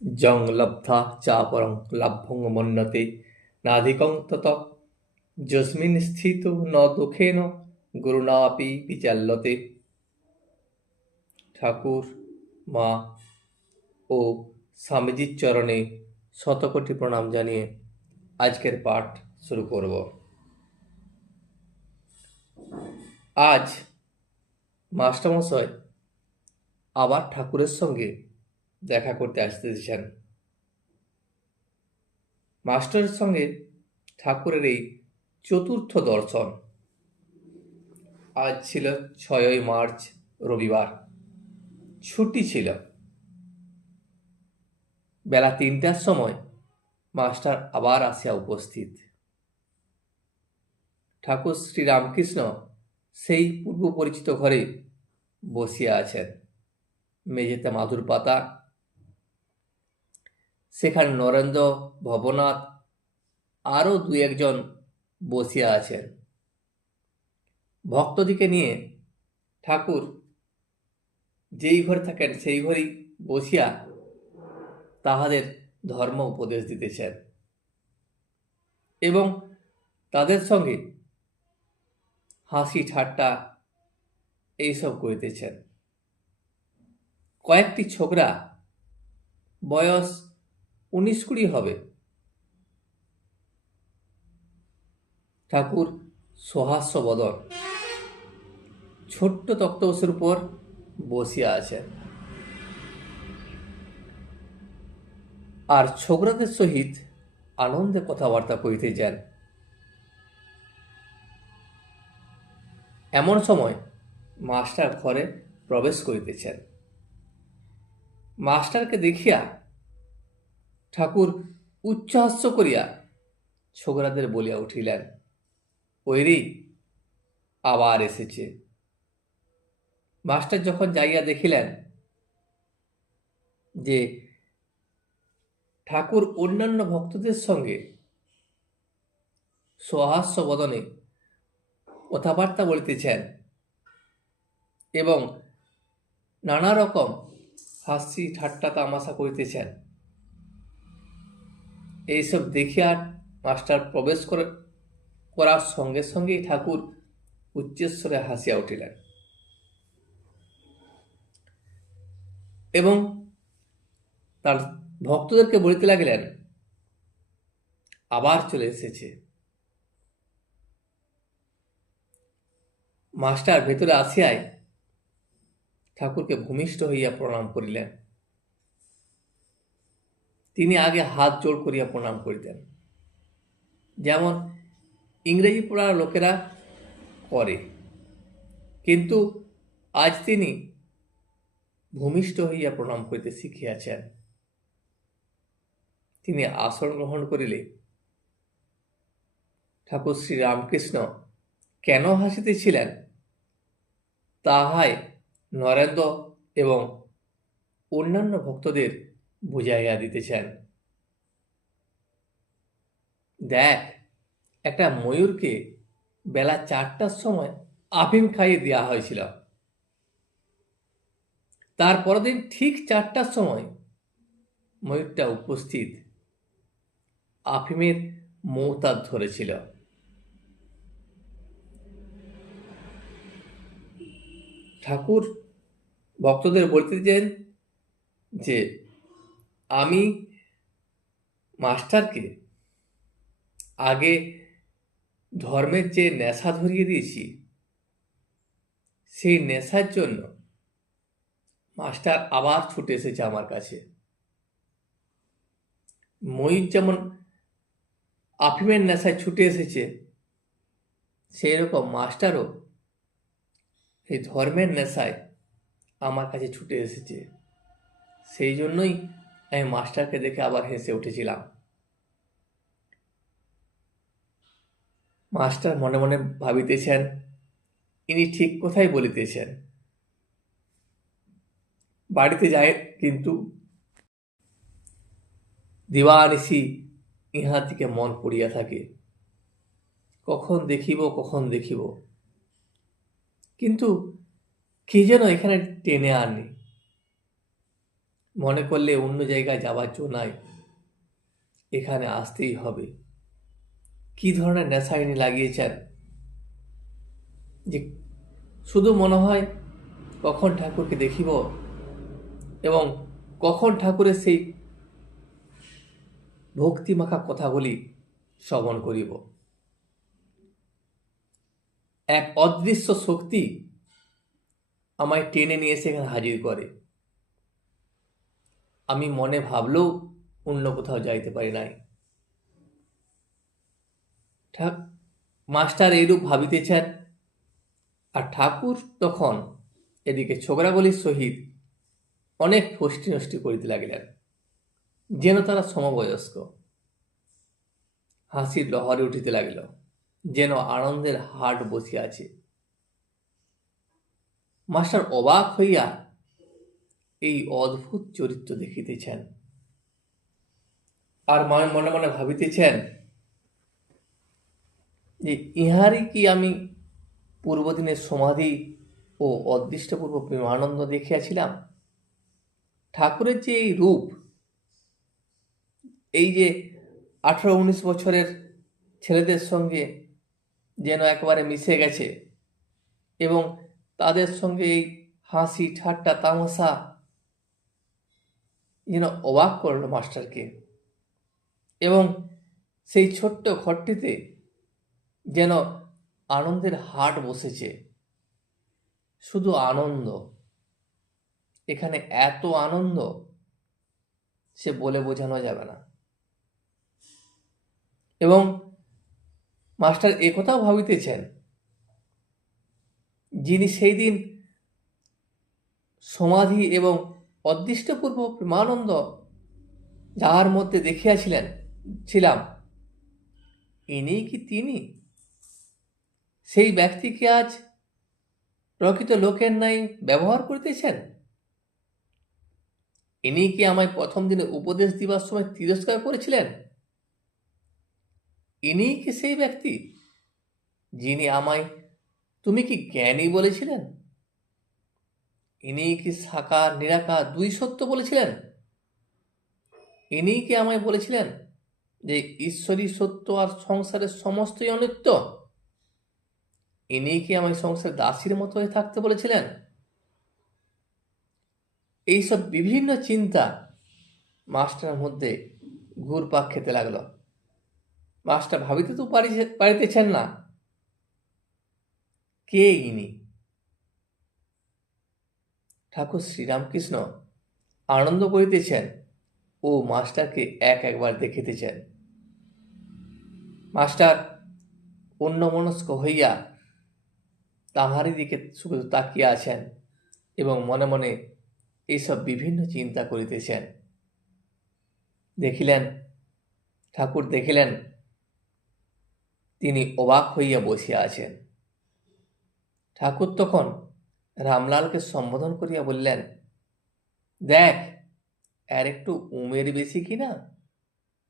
যং লব্ধা চা পরং লাভ্যং মন্যতে নাধিকং তত যস্মিন স্থিত ন দুঃখেন গুরুণাপি বিচাল্যতে ঠাকুর মা ও স্বামীজির চরণে শতকোটি প্রণাম জানিয়ে আজকের পাঠ শুরু করব আজ মাস্টারমশাই আবার ঠাকুরের সঙ্গে দেখা করতে আসতে আসতেছেন মাস্টারের সঙ্গে ঠাকুরের এই চতুর্থ দর্শন। আজ ছিল ছয়ই মার্চ, রবিবার। ছুটি ছিল। বেলা তিনটার সময় মাস্টার আবার আসিয়া উপস্থিত। ঠাকুর শ্রীরামকৃষ্ণ সেই পূর্ব পরিচিত ঘরে বসিয়া আছেন। মেঝেতে মাদুর পাতা সেখানে নরেন্দ্র, ভবনাথ আরও দু একজন বসিয়া আছেন। ভক্তদিকে নিয়ে ঠাকুর যেই ঘরে থাকেন সেই ঘরেই বসিয়া তাহাদের ধর্ম উপদেশ দিতেছেন এবং তাদের সঙ্গে হাসি ঠাট্টা এইসব করিতেছেন। কয়েকটি ছোকরা বয়স উনিশ কুড়ি হবে। ঠাকুর সহাস্য বদন। ছোট্ট তক্তবসের উপর বসিয়া আছেন। আর ছোকরাদের সহিত আনন্দে কথাবার্তা কইতে যান। এমন সময় মাস্টার ঘরে প্রবেশ করিতেছেন। মাস্টারকে দেখিয়া ঠাকুর উচ্চহাস্য করিয়া ছোকরাদের বলিয়া উঠিলেন ওইরি আবার এসেছে। মাস্টার যখন যাইয়া দেখিলেন যে ঠাকুর অন্যান্য ভক্তদের সঙ্গে সহাস্য বদনে কথাবার্তা বলিতেছেন এবং নানা রকম হাসি ঠাট্টা তামাশা করিতেছেন। এইসব দেখিয়া মাস্টার প্রবেশ করে, করার সঙ্গে সঙ্গেই ঠাকুর উচ্চস্বরে হাসিয়া উঠিলেন। এবং তার ভক্তদেরকে বলিতে লাগিলেন, আবার চলে এসেছে। মাস্টার ভেতরে আসিয়াই ঠাকুরকে ভূমিষ্ঠ হইয়া প্রণাম করিলেন। তিনি আগে হাত জোড় করিয়া প্রণাম করিতেন। যেমন ইংরেজি পড়ার লোকেরা করে। কিন্তু আজ তিনি ভূমিষ্ঠ হইয়া প্রণাম করিতে শিখিয়াছেন। তিনি আসন গ্রহণ করিলে ঠাকুর শ্রী রামকৃষ্ণ কেন হাসিতেছিলেন? তাহাই নরেন্দ্র এবং অন্যান্য ভক্তদের বুঝাইয়া দিতেছেন। দেখ, একটা ময়ূরকে বেলা চারটার সময় আফিম খাইয়ে দেওয়া হয়েছিল। তার পরদিন ঠিক চারটার সময় ময়ূরটা উপস্থিত আফিমের মৌতার ধরেছিল। ঠাকুর ভক্তদের বলতে বলতেছেন যে আমি মাস্টারকে আগে ধর্মের যে নেশা ধরিয়ে দিয়েছি, সেই নেশার জন্য মাস্টার আবার ছুটে এসেছে আমার কাছে। ময়ূর যেমন আফিমের নেশায় ছুটে এসেছে সেই রকম মাস্টারও এই ধর্মের নেশায় আমার কাছে ছুটে এসেছে। সেই জন্যই আমি মাস্টারকে দেখে আবার হেসে উঠেছিলাম। মাস্টার মনে মনে ভাবিতেছেন, ইনি ঠিক কথাই বলিতেছেন। বাড়িতে যায় কিন্তু দিবানিশি ইহা থেকে মন পড়িয়া থাকে। কখন দেখিব কখন দেখিব। কিন্তু কে যেন এখানে টেনে আনি। মনে করলে অন্য জায়গায় যাওয়ার জো নাই। এখানে আসতেই হবে। কি ধরনের নেশা ইনি লাগিয়েছেন? যে শুধু মনে হয় কখন ঠাকুরকে দেখিব এবং কখন ঠাকুরের সেই ভক্তিমাখা কথাগুলি শ্রবণ করিব। এক অদৃশ্য শক্তি আমায় টেনে নিয়ে এসে এখানে হাজির করে। আমি মনে ভাবলেও অন্য কোথাও যাইতে পারি নাই। ঠাক, মাস্টার এইরূপ ভাবিতেছেন। আর ঠাকুর তখন এদিকে ছোকরাগুলির সহিত অনেক ফষ্টি নষ্টি করিতে লাগিলেন, যেন তারা সমবয়স্ক। হাসির লহরে উঠিতে লাগিল, যেন আনন্দের হাট বসিয়াছে মাস্টার অবাক হইয়া এই অদ্ভুত চরিত্র দেখিতেছেন। আর মনে মনে মনে ভাবিতেছেন যে ইহারই কি আমি পূর্বদিনের সমাধি ও অদৃষ্টপূর্ব প্রেমানন্দ দেখিয়াছিলাম? ঠাকুরের যে এই রূপ, এই যে আঠারো উনিশ বছরের ছেলেদের সঙ্গে যেন একেবারে মিশে গেছে এবং তাদের সঙ্গে এই হাসি, ঠাট্টা, তামাশা যেন অবাক করল মাস্টারকে। এবং সেই ছোট্ট ঘরটিতে যেন আনন্দের হাট বসেছে। শুধু আনন্দ। এখানে এত আনন্দ, সে বলে বোঝানো যাবে না। এবং মাস্টার একথাও ভাবিতেছেন, যিনি সেই দিন সমাধি এবং অদৃষ্টপূর্ব প্রেমানন্দ যাহার মধ্যে দেখিয়াছিলেন, ছিলাম। ইনি কি তিনি? সেই ব্যক্তিকে আজ প্রকৃত লোকের নাই ব্যবহার করিতেছেন? ইনি কি আমায় প্রথম দিনে উপদেশ দিবার সময় তিরস্কার করেছিলেন? ইনি কি সেই ব্যক্তি যিনি আমায়, তুমি কি জ্ঞানী বলেছিলেন? ইনি কি সাকার নিরাকার দুই সত্য বলেছিলেন? ইনি কি আমায় বলেছিলেন যে ঈশ্বরী সত্য আর সংসারের সমস্তই অনিত্য? ইনি কি আমায় সংসার দাসীর মতো হয়ে থাকতে বলেছিলেন? এইসব বিভিন্ন চিন্তা মাস্টারের মধ্যে ঘুরপাক খেতে লাগল। মাস্টার ভাবিতে তো পারি পারিতেছেন না। কে ইনি? ঠাকুর শ্রীরামকৃষ্ণ আনন্দ করিতেছেন ও মাস্টারকে এক একবার দেখিতেছেন। মাস্টার অন্যমনস্ক হইয়া তাহারই দিকে শুধু তাকিয়ে আছেন এবং মনে মনে এইসব বিভিন্ন চিন্তা করিতেছেন। দেখিলেন, ঠাকুর দেখিলেন, তিনি অবাক হইয়া বসিয়া আছেন। ঠাকুর তখন রামলালকে সম্বোধন করিয়া বললেন, দেখ, আর একটু উমের বেশি কিনা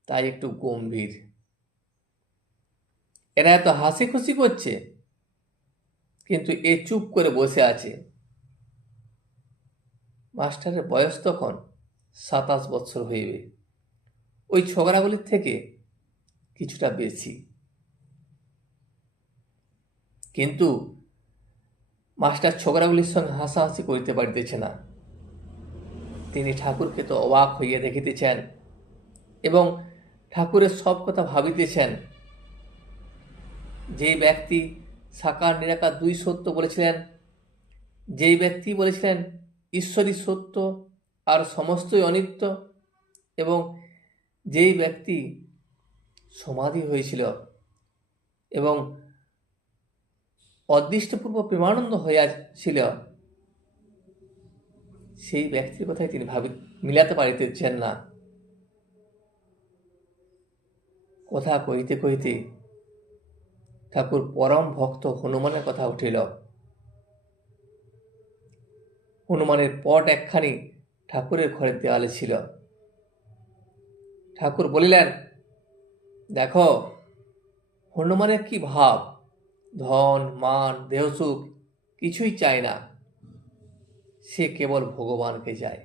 তাই একটু গম্ভীর। এরা এত হাসি খুশি করছে, কিন্তু এ চুপ করে বসে আছে। মাস্টারের বয়স তখন সাতাশ বছর হইবে। ওই ছোকরাগুলির থেকে কিছুটা বেশি। কিন্তু মাস্টার ছোকরাগুলির সঙ্গে হাসাহাসি করিতে পারিতেছে না। তিনি ঠাকুরকে তো অবাক হইয়া দেখিতেছেন এবং ঠাকুরের সব কথা ভাবিতেছেন। যেই ব্যক্তি সাকার নিরাকার দুই সত্য বলেছিলেন, যেই ব্যক্তি বলেছিলেন, ঈশ্বরই সত্য আর সমস্তই অনিত্য, এবং যেই ব্যক্তি সমাধি হয়েছিল এবং অদৃষ্টপূর্ব প্রেমানন্দ হইয়াছিল সেই ব্যক্তির কথাই তিনি ভাবি, মিলাতে পারিতেছেন না। কথা কহিতে কহিতে ঠাকুর পরম ভক্ত হনুমানের কথা উঠিল। হনুমানের পট একখানি ঠাকুরের ঘরের দেওয়ালে ছিল। ঠাকুর বলিলেন, দেখো, হনুমানের কি ভাব? ধন, মান দেহসুখ কিছুই চায় না। সে কেবল ভগবানকে চায়।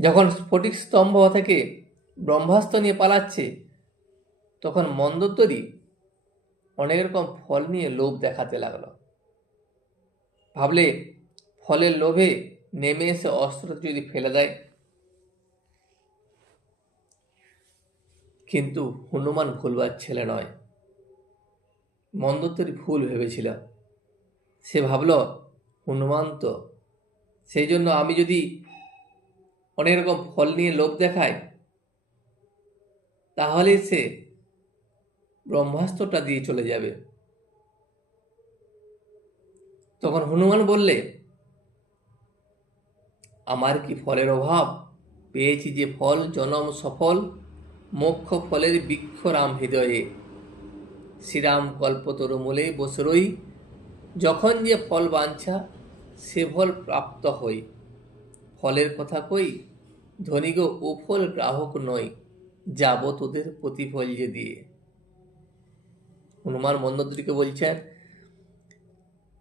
যখন স্ফটিক স্তম্ভ থেকে ব্রহ্মাস্ত্র নিয়ে পালাচ্ছে, তখন মন্দোত্তরী অনেক রকম ফল নিয়ে লোভ দেখাতে লাগল। ভাবলে ফলের লোভে নেমে এসে অস্ত্র যদি ফেলে দেয়। কিন্তু হনুমান ভুলবার ছেলে নয়। মন্দোত্তরী ভুল ভেবেছিল সে ভাবল, হনুমান তো। সেই জন্য আমি যদি অনেক রকম ফল নিয়ে লোভ দেখাই, তাহলে সে ব্রহ্মাস্ত্রটা দিয়ে চলে যাবে। তখন হনুমান বললে, আমার কি ফলের অভাব? পেয়েছি যে ফল, জনম সফল, মোক্ষ ফলের বৃক্ষ রাম হৃদয়ে। শ্রীরাম কল্পতরু মূলে বসে রই। যখন যে ফল বাঞ্ছা, সে ফল প্রাপ্ত হই। ফলের কথা কই? ধনী গো, ও ফল গ্রাহক নয় যাব তোদের প্রতিফল যে দিয়ে। হনুমান মন্দোদরীকে বলছেন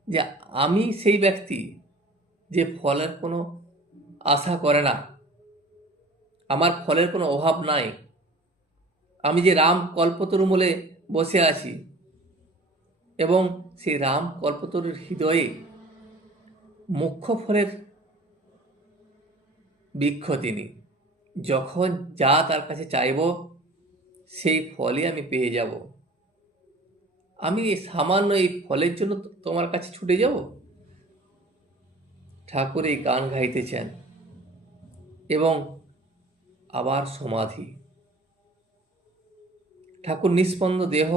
যে, আমি সেই ব্যক্তি যে ফলের কোনো আশা করে না। আমার ফলের কোনো অভাব নাই। আমি যে রাম কল্পতরু মূলে বসে আছি। এবং সেই রাম কল্পতরুর হৃদয়ে মুখ্য ফলের বৃক্ষ তিনি। যখন যা তার কাছে চাইব, সেই ফলই আমি পেয়ে যাব। আমি সামান্য এই ফলের জন্য তোমার কাছে ছুটে যাব? ঠাকুর এই গান গাইতেছেন এবং আবার সমাধি। ঠাকুর নিস্পন্দ দেহ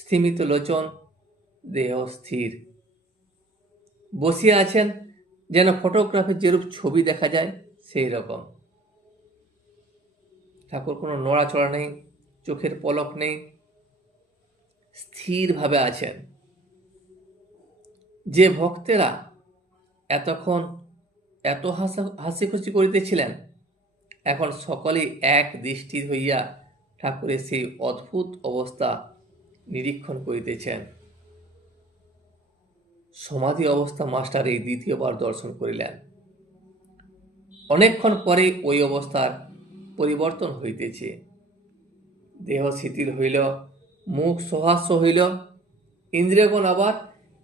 স্থিমিত লোচন, দেহ স্থির। বসিয়ে আছেন যেন ফটোগ্রাফের যেরূপ ছবি দেখা যায় সেই রকম ঠাকুর কোনো নড়াচড়া নেই, চোখের পলক নেই, স্থিরভাবে আছেন। যে ভক্তেরা এতক্ষণ এত হাসা হাসি খুশি করিতেছিলেন, এখন সকলেই এক দৃষ্টি হইয়া ঠাকুরের সেই অদ্ভুত অবস্থা নিরীক্ষণ করিতেছেন। সমাধি অবস্থা মাস্টার এই দ্বিতীয়বার দর্শন করিলেন। অনেকক্ষণ পরে ওই অবস্থার পরিবর্তন হইতেছে। দেহ শিথিল হইল, মুখ সহাস্য হইল, ইন্দ্রিয়গণ আবার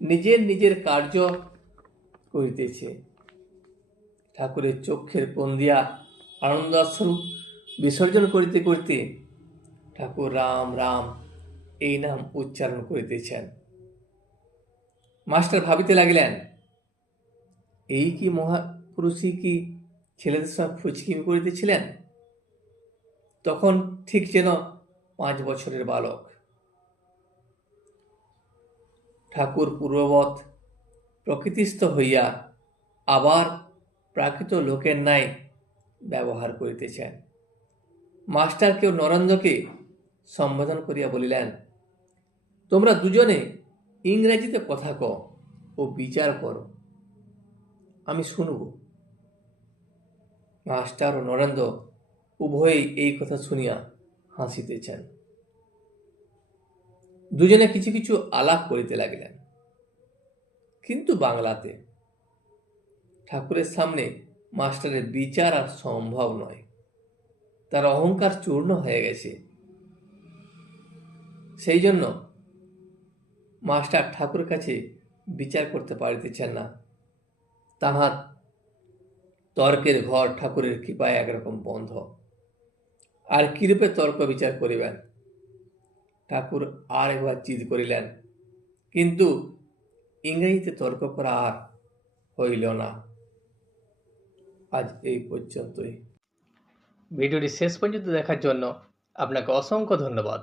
নিজের নিজের কার্য করিতেছে। ঠাকুরের চক্ষের কোন দিয়া আনন্দাশ্রু বিসর্জন করিতে করিতে ঠাকুর রাম রাম, এই নাম উচ্চারণ করিতেছেন। মাস্টার ভাবিতে লাগিলেন, এই কি মহাপুরুষই কি ছেলেদের সব ফুচকিমি করিতেছিলেন? তখন ঠিক যেন পাঁচ বছরের বালক। ঠাকুর পূর্ববৎ প্রকৃতিস্থ হইয়া আবার প্রাকৃত লোকের ন্যায় ব্যবহার করিতেছেন। মাস্টার কেউ নরেন্দ্রকে সম্বোধন করিয়া বলিলেন, তোমরা দুজনে ইংরেজিতে কথা কও ও বিচার করো। আমি শুনব। মাস্টার ও নরেন্দ্র উভয়েই এই কথা শুনিয়া হাসিতেছেন। দুজনে কিছু কিছু আলাপ করিতে লাগিলেন। কিন্তু বাংলাতে ঠাকুরের সামনে মাস্টারের বিচার আর সম্ভব নয়। তার অহংকার চূর্ণ হয়ে গেছে। সেই জন্য মাস্টার ঠাকুরের কাছে বিচার করতে পারিতেছেন না। তাহার তর্কের ঘর ঠাকুরের কৃপায় একরকম বন্ধ। আর কিরূপে তর্ক বিচার করিবেন? ঠাকুর আর একবার চিৎ করিলেন, কিন্তু ইংরেজিতে তর্ক করা আর হইল না। আজ এই পর্যন্তই। ভিডিওটি শেষ পর্যন্ত দেখার জন্য আপনাকে অসংখ্য ধন্যবাদ।